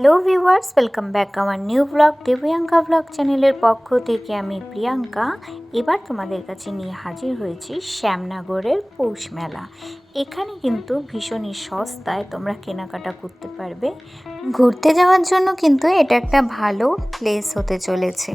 Hello viewers welcome back আমার new vlog Debyanka vlog চ্যানেলের পক্ষ থেকে আমি প্রিয়াঙ্কা। এবার তোমাদের কাছে নিয়ে হাজির হয়েছি শ্যামনগরের পৌষ মেলা। এখানে কিন্তু ভীষণই সস্তায় তোমরা কেনাকাটা করতে পারবে। ঘুরতে যাওয়ার জন্য কিন্তু এটা একটা ভালো প্লেস হতে চলেছে।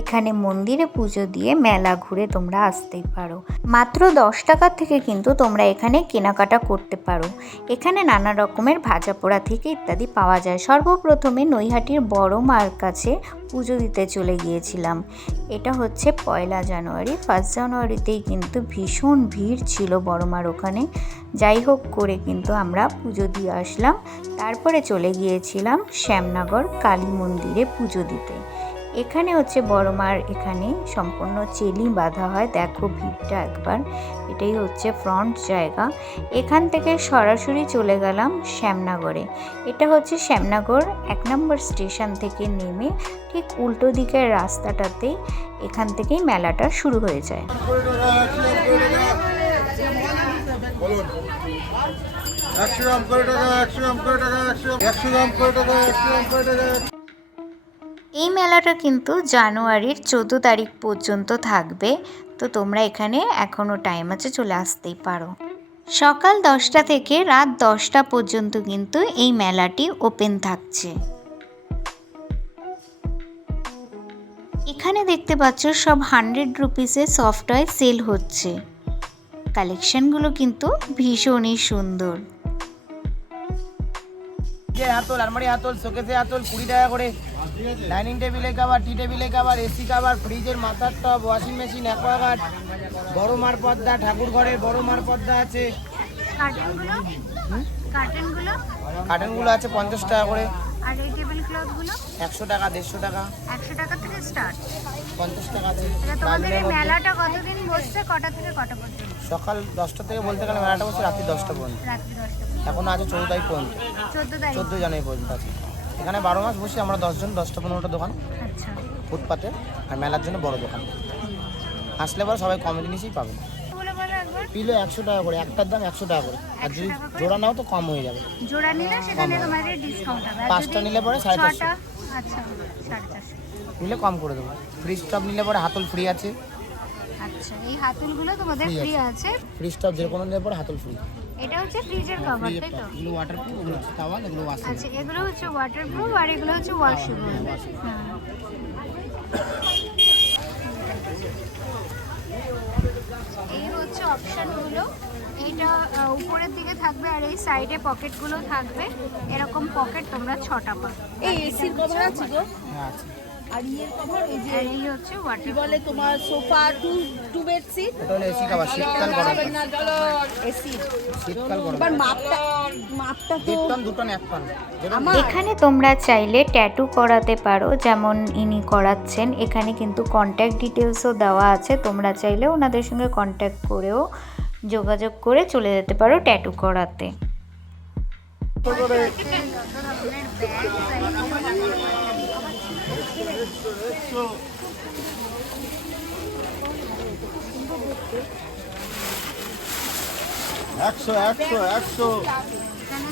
এখানে মন্দিরে পুজো দিয়ে মেলা ঘুরে তোমরা আসতেই পারো। মাত্র দশ টাকা থেকে কিন্তু তোমরা এখানে কেনাকাটা করতে পারো। এখানে নানা রকমের ভাজা পোড়া থেকে ইত্যাদি পাওয়া যায়। সর্বপ্রথমে নৈহাটির বড় মার কাছে পুজো দিতে চলে গিয়েছিলাম। এটা হচ্ছে পয়লা জানুয়ারি, ফার্স্ট জানুয়ারিতেই কিন্তু ভীষণ ভিড় ছিল বড় মার ওখানে। যাই হোক করে কিন্তু আমরা পুজো দিয়ে আসলাম। তারপরে চলে গিয়েছিলাম শ্যামনগর কালী মন্দিরে পুজো দিতে। এখানে হচ্ছে বড় মার এখানে সম্পূর্ণ চেলি বাঁধা হয়। দেখো ভিড়টা একবার। এটাই হচ্ছে ফ্রন্ট জায়গা। এখান থেকে সরাসরি চলে গেলাম শ্যামনগরে। এটা হচ্ছে শ্যামনগর, এক নম্বর স্টেশন থেকে নেমে ঠিক উল্টো দিকের রাস্তাটাতেই এখান থেকেই মেলাটা শুরু হয়ে যায়। একশো গ্রাম করে টাকা, একশো গ্রাম করে টাকা, একশো গ্রাম করে টাকা, একশো গ্রাম করে টাকা এই মেলাটা কিন্তু জানুয়ারির চোদ্দ তারিখ পর্যন্ত থাকবে। তো তোমরা এখানে এখনও টাইম আছে, চলে আসতেই পারো। সকাল দশটা থেকে রাত দশটা পর্যন্ত কিন্তু এই মেলাটি ওপেন থাকছে। এখানে দেখতে পাচ্ছ সব হান্ড্রেড রুপিসের সফটওয়্যার সেল হচ্ছে। কালেকশনগুলো কিন্তু ভীষণই সুন্দর। যে হাতল আলমারি হাতল শোকেসে হাতল কুড়ি টাকা করে। ডাইনিং টেবিলে কাবার টি টেবিলে কাবার এসি কাবার ফ্রিজের মাথার টপ ওয়াশিং মেশিন অ্যাকোয়াগার্ড বড় মার পর্দা ঠাকুর ঘরের বড় মার পর্দা আছে কার্টেনগুলো আছে পঞ্চাশ টাকা করে। আর টাকা 150 টাকা। সকাল 10টা থেকে বলতে গেলে মেলাটা বসে রাত্রি দশটা পর্যন্ত। এখনও আছে চোদ্দ তারিখ পর্যন্ত। চোদ্দোই। জানুয়ারি পর্যন্ত আছে। এখানে বারো মাস বসি আমরা দশজন দশটা পনেরোটা দোকান। ফুটপাতে আর মেলার জন্য বড় দোকান। আসলে পরে সবাই কম জিনিসই পাবেন পিলো একশো টাকা করে একটার দাম একশো টাকা করে। আর যদি জোড়া নাও তো কম হয়ে যাবে। পাঁচটা নিলে পরে সাড়ে চারশো। নিলে কম করে দেবো। ফ্রি স্টপ নিলে পরে হাতল ফ্রি আছে। আচ্ছা এই হাতলগুলো তোমাদের ফ্রি আছে। ফ্রি স্টপ যে কোনো নিলে পরে হাতল ফ্রি এটা হচ্ছে ফ্রিজের কভার তাই তো? এগুলো ওয়াটার প্রুফ এগুলো হচ্ছে তাওয়াল এগুলো ওয়াশিং আচ্ছা এগুলো হচ্ছে ওয়াটারপ্রুফ আর এগুলো হচ্ছে ওয়াশেবল হ্যাঁ এই হচ্ছে অপশনগুলো এইটা উপরের দিকে থাকবে আর এই সাইডে পকেটগুলো থাকবে। এরকম পকেট তোমরা ছটা পাবে। এই এসির কভার আছে গো। হ্যাঁ আছে। আর ইয়ের কভার এই যে এই হচ্ছে কি বলে তোমার sofa to to bed seat? এটা হলো এসি খাবার শীতকাল গরম। এসি। শীতকাল গরম। এবার মাপটা মাপটা তো দেড় টন এক টন এখানে তোমরা চাইলে ট্যাটু করাতে পারো যেমন ইনি করাচ্ছেন। এখানে কিন্তু কন্ট্যাক্ট ডিটেলসও দেওয়া আছে। তোমরা চাইলে ওনাদের সঙ্গে কন্ট্যাক্ট করেও যোগাযোগ করে চলে যেতে পারো ট্যাটু করাতে। একশো একশো একশো।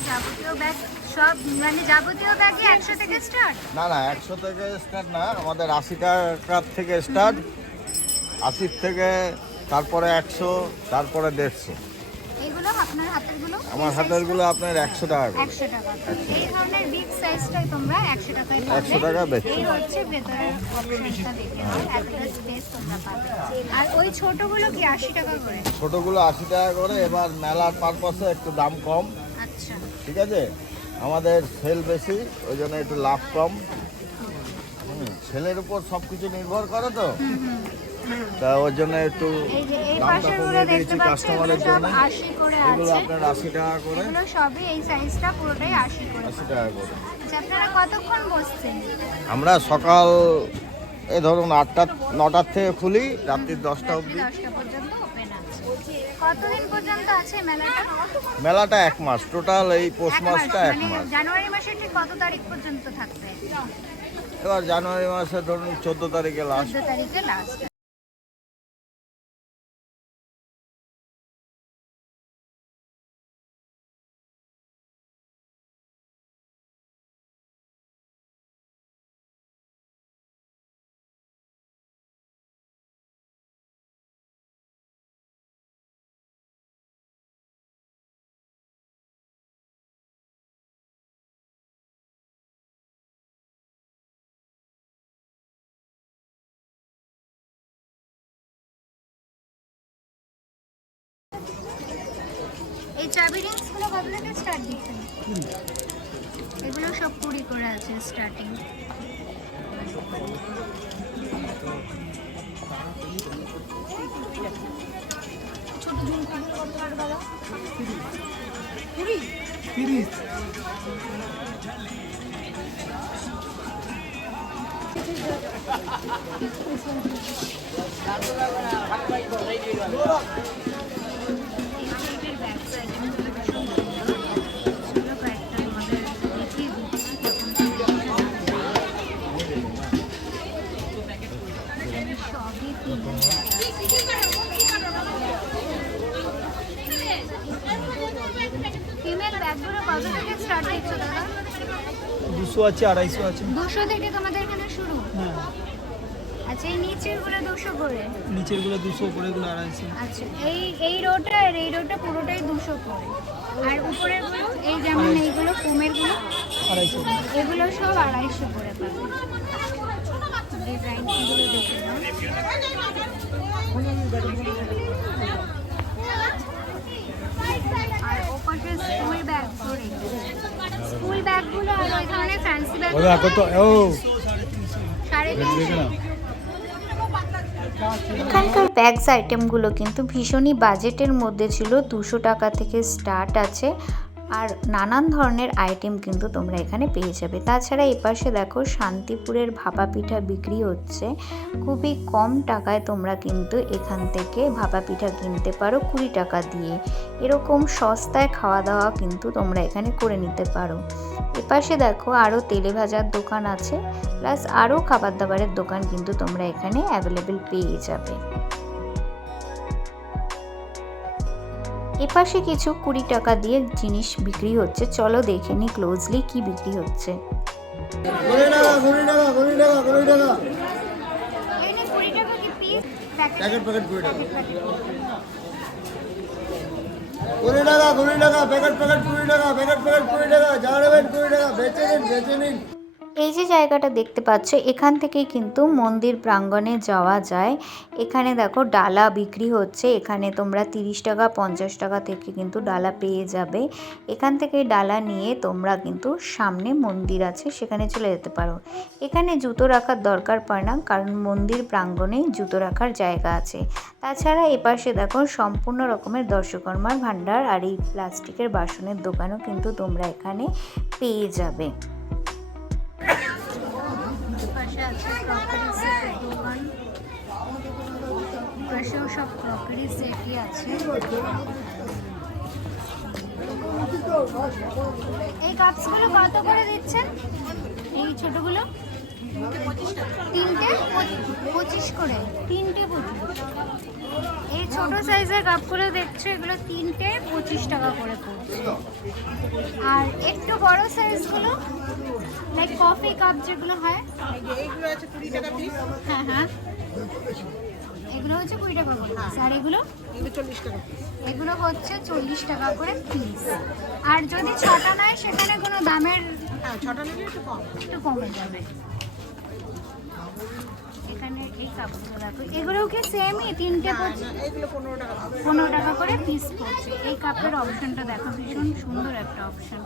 যাবতীয় ব্যাগ সব মানে যাবতীয় ব্যাগে একশো থেকে স্টার্ট না না একশো থেকে স্টার্ট না আমাদের আশি টাকার থেকে স্টার্ট আশির থেকে তারপরে একশো তারপরে দেড়শো। আপনার হাতেরগুলো? আমার হাতেরগুলো আপনার একশো টাকা একশো টাকা। এই ধরনের বিগ সাইজটাই তোমরা একশো টাকায় পাবে। 100 টাকা বেচছি। এই হচ্ছে ভেতরের অপশনটা দেখে নাও এতটা স্পেস তোমরা পাবে। আর ওই ছোটগুলো কি আশি টাকা করে? ছোটোগুলো আশি টাকা করে এবার মেলার পারপাসে একটু দাম কম। আচ্ছা। ঠিক আছে? আমাদের সেল বেশি ওই জন্য একটু লাভ কম। হুম, সেলের উপর সব কিছু নির্ভর করে তো। তা ওই জন্য একটু দামটা কমিয়ে দিয়েছি কাস্টমারের জন্য। এগুলো আপনার আশি টাকা করে। এগুলো সবই এই সাইজটা পুরোটাই আশি করে আশি টাকা করে। আচ্ছা আপনারা কতক্ষণ বসছেন? আমরা সকাল এই ধরুন আটটা নটার থেকে খুলি রাত্রি দশটা অবধি। মেলাটা? এক মাস। টোটাল এই পৌষ মাসটা এক মানে মাস। জানুয়ারি মাসের ঠিক কত তারিখ পর্যন্ত থাকবে? এবার জানুয়ারি মাসে ধরুন চোদ্দ তারিখে লাস্ট চোদ্দ তারিখে লাস্ট চাবি রিংসগুলো কত থেকে স্টার্ট দিচ্ছেন এগুলো সব কুড়ি করে আছে স্টার্টিং ছোট ঝুমকাগুলো কত করে দাদা? কুড়ি? দুশো আছে আড়াইশো আছে। দুশো থেকে তোমাদের এখানে শুরু? হ্যাঁ। আচ্ছা এই নিচেরগুলো দুশো করে? দুশো উপরেগুলো আড়াইশো। আচ্ছা এই এই রোটা আর এই রোটা পুরোটাই দুশো করে। আর উপরেরগুলো এই যেমন এইগুলো আড়াইশো এগুলো সব আড়াইশো করে পাবে। দেখে নাও। আর ওপাশে স্কুল ব্যাগ করে স্কুল ব্যাগগুলো আর ওই ধরনের ফ্যান্সি ব্যাগ সাড়ে তিনশো। এখানকার ব্যাগস আইটেমগুলো কিন্তু ভীষণই বাজেটের মধ্যে ছিল। দুশো টাকা থেকে স্টার্ট আছে। আর নানান ধরনের আইটেম কিন্তু তোমরা এখানে পেয়ে যাবে। তাছাড়া এপাশে দেখো শান্তিপুরের ভাপা পিঠা বিক্রি হচ্ছে। খুবই কম টাকায় তোমরা কিন্তু এখান থেকে ভাপা পিঠা কিনতে পারো কুড়ি টাকা দিয়ে। এরকম সস্তায় খাওয়া দাওয়া কিন্তু তোমরা এখানে করে নিতে পারো। এপাশে দেখো আরও তেলে ভাজার দোকান আছে, প্লাস আরও খাবার দাবারের দোকান কিন্তু তোমরা এখানে অ্যাভেলেবেল পেয়ে যাবে। এপাশে কিছু কুড়ি টাকা দিয়ে জিনিস বিক্রি হচ্ছে। চলো দেখে নি ক্লোজলি কি বিক্রি হচ্ছে। এই নে কুড়ি টাকা টাকা। কুড়ি টাকা কুড়ি টাকা প্যাকেট প্যাকেট কুড়ি টাকা প্যাকেট প্যাকেট কুড়ি টাকা। যা নেবেন কুড়ি টাকা বেচে নিন বেচে নিন। এই যে জায়গাটা দেখতে পাচ্ছ, এখান থেকেই কিন্তু মন্দির প্রাঙ্গণে যাওয়া যায়। এখানে দেখো ডালা বিক্রি হচ্ছে, এখানে তোমরা তিরিশ টাকা, পঞ্চাশ টাকা থেকে কিন্তু ডালা পেয়ে যাবে। এখান থেকে ডালা নিয়ে তোমরা কিন্তু সামনে মন্দির আছে, সেখানে চলে যেতে পারো। এখানে জুতো রাখার দরকার পড়ে না, কারণ মন্দির প্রাঙ্গণেই জুতো রাখার জায়গা আছে। তাছাড়া এপাশে দেখো সম্পূর্ণ রকমের দর্শকর্মার ভাণ্ডার, আর এই প্লাস্টিকের বাসনের দোকানও কিন্তু তোমরা এখানে পেয়ে যাবে। পাশেও সব ক্রকারি সেটই আছে। এই কাপসগুলো কত করে দিচ্ছেন? এই ছোটগুলো? তিনটে? পঁচিশ- করে। তিনটে পঁচিশ। এই ছোট সাইজের কাপগুলো দেখছ এগুলো তিনটে পঁচিশ টাকা করে পড়ছে। আর একটু বড় সাইজগুলো লাইক কফি কাপ যেগুলো হয়। হ্যাঁ হ্যাঁ। এগুলো হচ্ছে কুড়ি টাকা করে আর এগুলো চল্লিশ টাকা এগুলো হচ্ছে চল্লিশ টাকা করে পিস আর যদি ছটা নেয় সেখানে কোনো দামের হ্যাঁ ছটা নিলে একটু কম। একটু কমে যাবে। এখানে এই দেখো। এগুলোও কি সেমই তিনটে। পনেরো টাকা করে পিস পড়ছে। এই কাপের অপশনটা দেখো ভীষণ সুন্দর একটা অপশন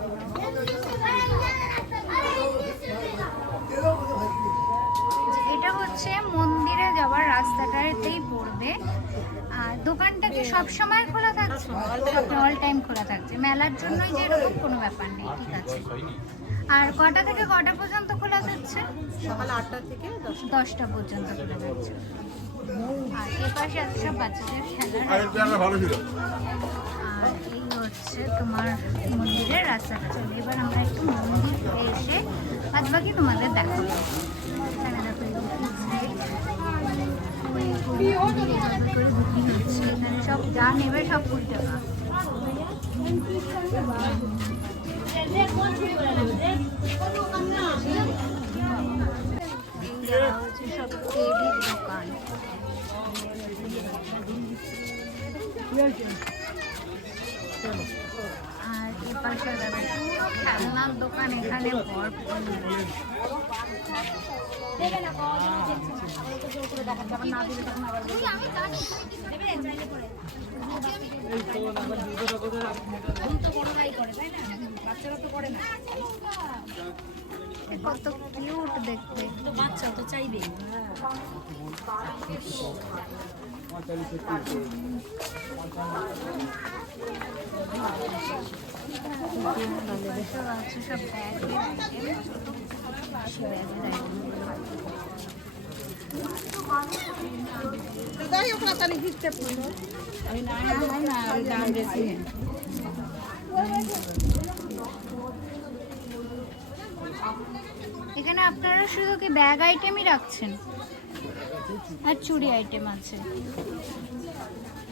সব সময় খোলা থাকছে। অল টাইম খোলা থাকছে। মেলার জন্যই যে এরকম কোনো ব্যাপার নেই ঠিক আছে। আর কটা থেকে কটা পর্যন্ত খোলা থাকছে? সকাল আটটা থেকে দশটা। দশটা পর্যন্ত খোলা থাকছে। আর এ পাশে আছে সব বাচ্চাদের খেলার আর এই হচ্ছে তোমার মন্দিরের রাস্তাটা। চলো এবার আমরা একটু মন্দির ঘুরে এসে বাদ বাকি তোমাদের দেখাবো এখানে দেখো এই দুটি set, ওই মন্দিরে করে হচ্ছে এখানে সব যা নেবে সব কুড়ি টাকা হচ্ছে সব টেডির দোকান আর এ পাশে খেলনার দোকান এখানে ভরপুর। কত কিউট দেখতে। বাচ্চা তো চাইবে সব এখানে আপনারা শুধু কি ব্যাগ আইটেমই রাখছেন? আর চুড়ি আইটেম আছে।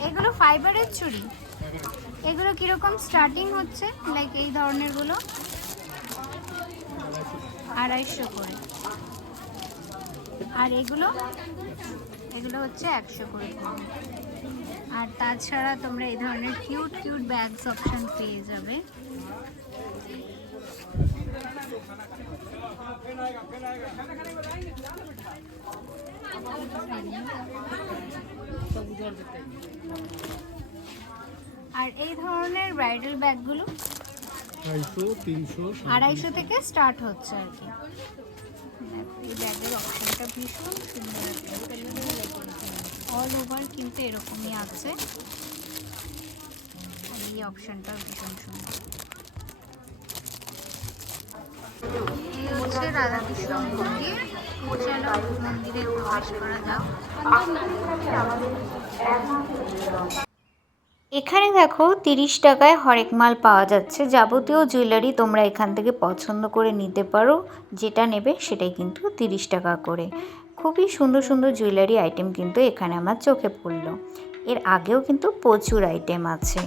এগুলো ফাইবারের চুড়ি। এগুলো কীরকম স্টার্টিং হচ্ছে? লাইক এই ধরনেরগুলো আড়াইশো করে। আর এগুলো? এগুলো হচ্ছে একশো করে আর তাছাড়া তোমরা এই ধরনের কিউট কিউট ব্যাগস অপশন পেয়ে যাবে। আর এই ধরনের ব্রাইডাল ব্যাগগুলো আড়াইশো থেকে স্টার্ট হচ্ছে আর কি। এই ব্যাগের অপশনটা ভীষণ সুন্দর অল ওভার কিন্তু এরকমই আছে। এই অপশনটাও ভীষণ সুন্দর। হচ্ছে রাধাকৃষ্ণ মন্দির। মন্দিরে প্রবেশ করা যাক। এখানে দেখো তিরিশ টাকায় হরেক মাল পাওয়া যাচ্ছে। যাবতীয় জুয়েলারি তোমরা এখান থেকে পছন্দ করে নিতে পারো। যেটা নেবে সেটাই কিন্তু তিরিশ টাকা করে। খুবই সুন্দর সুন্দর জুয়েলারি আইটেম কিন্তু এখানে আমার চোখে পড়ল। এর আগেও কিন্তু প্রচুর আইটেম আছে।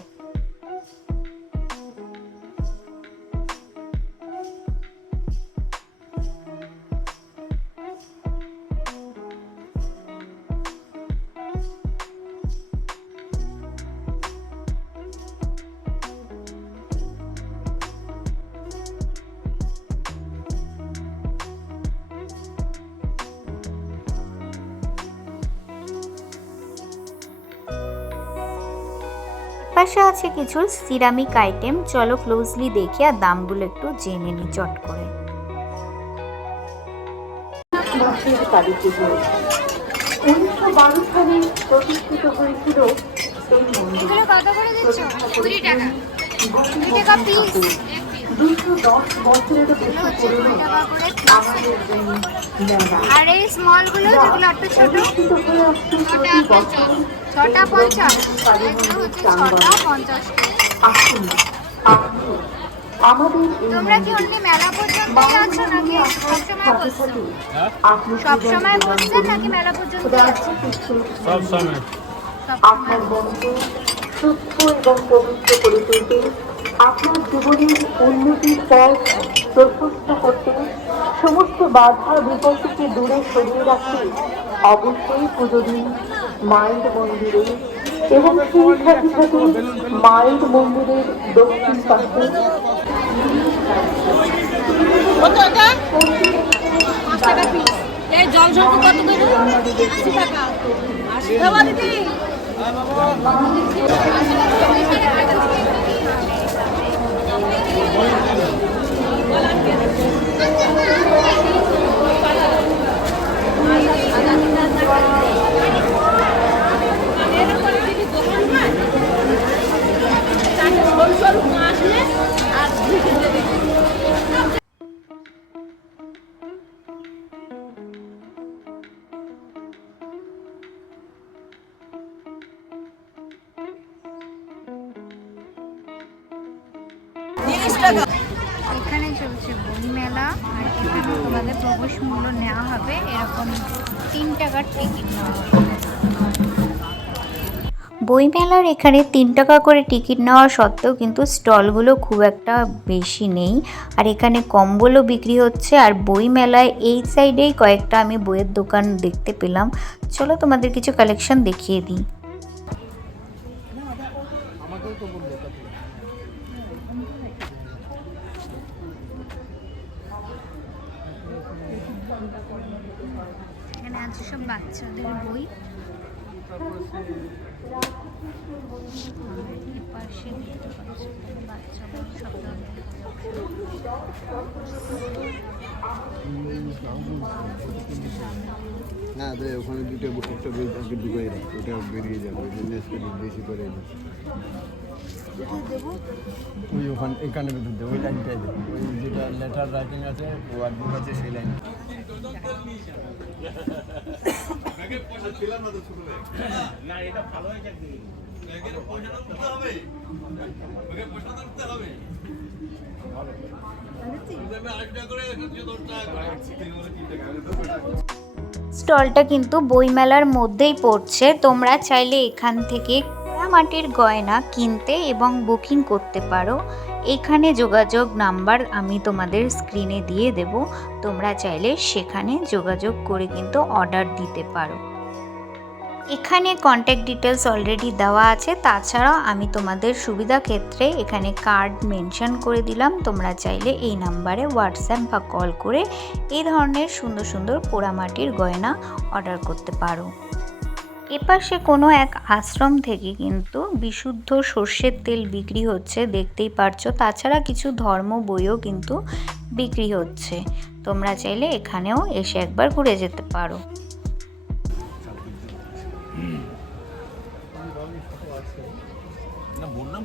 পাশে আছে কিছু সিরামিক আইটেম। চলো ক্লোজলি দেখি আর দামগুলো একটু জেনে নি চট করে। হয়েছিল এই মন্দির এগুলো কত করে দিচ্ছ? কুড়ি টাকা। কুড়ি টাকা পিস দুশো দশ বছরেরও বেশি পুরনো টাকা করে piece। আমাদের মেলা আর যেগুলো একটু ছোট অনুষ্ঠিত হয়ে আসছে প্রতি বছর ছটা পঞ্চাশ। ছটা পঞ্চাশ তোমরা কি অনলি মেলা পর্যন্ত আছো নাকি সবসময় সাথে বসছো? আপনি সবসময় বসছেন নাকি মেলা পর্যন্ত আপনার মনকে সুস্থ এবং পবিত্র করে তুলতে আপনার জীবনের উন্নতির পথ প্রশস্ত করতে সমস্ত বাধা বিপত্তিকে দূরে সরিয়ে রাখতে অবশ্যই পুজো দিন। মায়ের মন্দিরে এবং সেই সাথে সাথে মায়ের মন্দিরের দক্ষিণ পাশে। কত এটা? বইমেলার এখানে তিন টাকা করে টিকিট নেওয়া সত্ত্বেও কিন্তু স্টলগুলো খুব একটা বেশি নেই। আর এখানে কম্বলও বিক্রি হচ্ছে। আর বইমেলায় এই সাইডেই কয়েকটা আমি বইয়ের দোকান দেখতে পেলাম। চলো তোমাদের কিছু কালেকশন দেখিয়ে দিই এখানে আছে সব বাচ্চাদের বই আর এপাশে দেখতে পাচ্ছি এখানে বাচ্চা বই সব ধরনের না ওখানে দুটো একটা বই আগে ঢুকাই রাখ ওটা বেরিয়ে যাবে ওই জন্য আজকে বেশি করে নি ওই ওখানে এখানে ভিতর দে ওই লাইনটাই দে ওই যেটা লেটার রাইটিং আছে ওয়ার্ডবুক আছে সেই লাইন স্টলটা কিন্তু বইমেলার মধ্যেই পড়ছে। তোমরা চাইলে এখান থেকে মাটির গয়না কিনতে এবং বুকিং করতে পারো। এখানে যোগাযোগ নাম্বার আমি তোমাদের স্ক্রিনে দিয়ে দেব। তোমরা চাইলে সেখানে যোগাযোগ করে কিন্তু অর্ডার দিতে পারো। এখানে কন্ট্যাক্ট ডিটেলস অলরেডি দেওয়া আছে। তাছাড়াও আমি তোমাদের সুবিধা ক্ষেত্রে এখানে কার্ড মেনশন করে দিলাম। তোমরা চাইলে এই নাম্বারে হোয়াটসঅ্যাপ বা কল করে এই ধরনের সুন্দর সুন্দর পোড়ামাটির গয়না অর্ডার করতে পারো। এপাশে কোনো এক আশ্রম থেকে কিন্তু বিশুদ্ধ সর্ষের তেল বিক্রি হচ্ছে, দেখতেই পারছ। তাছাড়া কিছু ধর্ম বইও কিন্তু বিক্রি হচ্ছে। তোমরা চাইলে এখানেও এসে একবার ঘুরে যেতে পারো।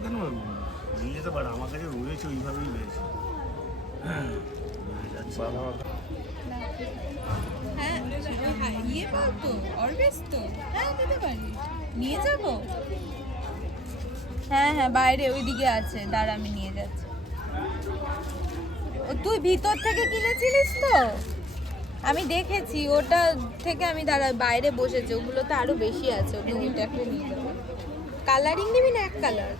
কেন? নিয়ে যেতে পারে আমার কাছে রয়েছে ওইভাবেই রয়েছে। হ্যাঁ হ্যাঁ, নিয়ে যাব? হ্যাঁ হ্যাঁ বাইরে ওইদিকে আছে। দাঁড়া আমি নিয়ে যাচ্ছি। ও তুই ভিতর থেকে কিনেছিলিস তো? আমি দেখেছি ওটা থেকে আমি দাঁড়া বাইরে বসেছি। ওগুলো তো আরও বেশি আছে ওইটা একটা কালারিং নিবি না এক কালার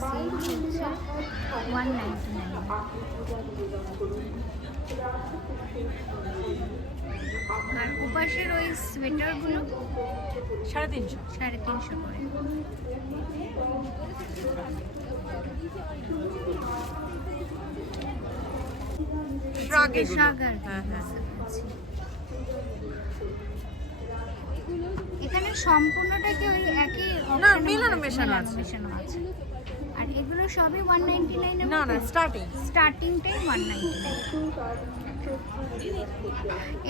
সেল হচ্ছে ওয়ান নাইনটি নাইন আর উপাসের ওই সোয়েটারগুলো সাড়ে তিনশো। সাড়ে তিনশো করে। হ্যাঁ, হ্যাঁ। এখানে সম্পূর্ণটা কি ওই একই না, মেলানো মেশানো আছে। মেশানো আছে। আর এগুলো সবই ওয়ান নাইনটি নাইন না না স্টার্টিং স্টার্টিংটাই ওয়ান নাইনটি নাইন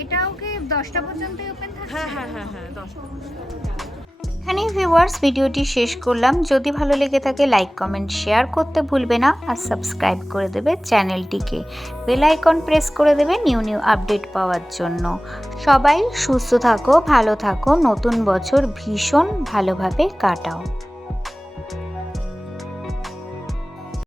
এটাও কি দশটা পর্যন্তই ওপেন থাকে হ্যাঁ হ্যাঁ হ্যাঁ হ্যাঁ দশ এখানেই ভিউয়ার্স ভিডিওটি শেষ করলাম। যদি ভালো লেগে থাকে লাইক কমেন্ট শেয়ার করতে ভুলবে না আর সাবস্ক্রাইব করে দেবে চ্যানেলটিকে বেল আইকন প্রেস করে দেবে নিউ নিউ আপডেট পাওয়ার জন্য। সবাই সুস্থ থাকো ভালো থাকো। নতুন বছর ভীষণ ভালোভাবে কাটাও।